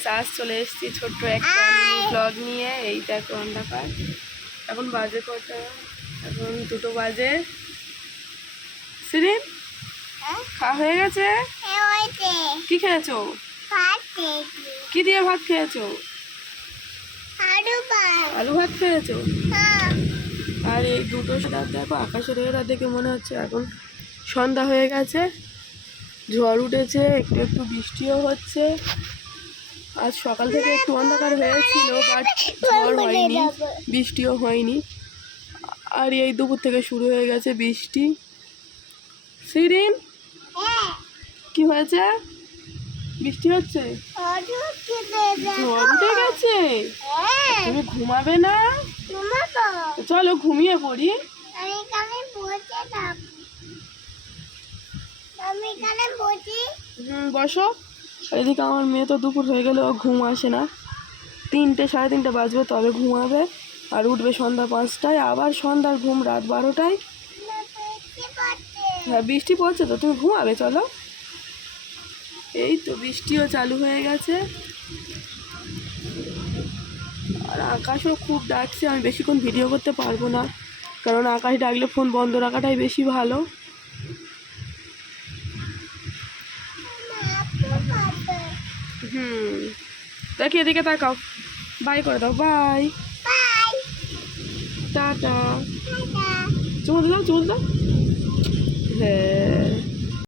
Guys আজ চলে এসেছি ছোট্ট একটা ব্লগ নিয়ে। এই দেখো অন্ধকার। এখন বাজে কটা? এখন দুটো বাজে। সিরিন খাওয়া হয়ে গেছে? কি খেয়েছো? কি দিয়ে ভাত খেয়েছো? আলু ভাত। খেয়েছো? আর এই দুটো রাত দেখো আকাশের এরা দেখে মনে হচ্ছে এখন সন্ধ্যা হয়ে গেছে। ঝড় উঠেছে একটু একটু বৃষ্টিও হচ্ছে। আজ সকাল থেকে একটু অন্ধকার হয়েছিল বাট ঝড় হয়নি বৃষ্টিও হয়নি। আর এই দুপুর থেকে শুরু হয়ে গেছে বৃষ্টি। সিরিন কি হয়েছে? বৃষ্টি হচ্ছে? ঝড় উঠে গেছে? তুমি ঘুমাবে না? চলো ঘুমিয়ে পড়ি। বসো। এদিকে আমার মেয়ে তো দুপুর হয়ে গেলে ও ঘুম আসে না। তিনটে, সাড়ে তিনটে বাজবে, তবে ঘুমাবে আর উঠবে সন্ধ্যা পাঁচটায়। আবার সন্ধ্যার ঘুম রাত বারোটায়। হ্যাঁ বৃষ্টি পড়ছে তো, তুমি ঘুমাবে, চলো। এই তো বৃষ্টিও চালু হয়ে গেছে। আর আকাশও খুব ডাকছে, আমি বেশিক্ষণ ভিডিও করতে পারব না। কারণ আকাশ ডাকলে ফোন বন্ধ রাখাটাই বেশি ভালো। হুম। দেখি এদিকে তাকাও। বাই করে দাও বাই। টাটা। চুমুতে দাও চুমুতে দাও। হ্যাঁ।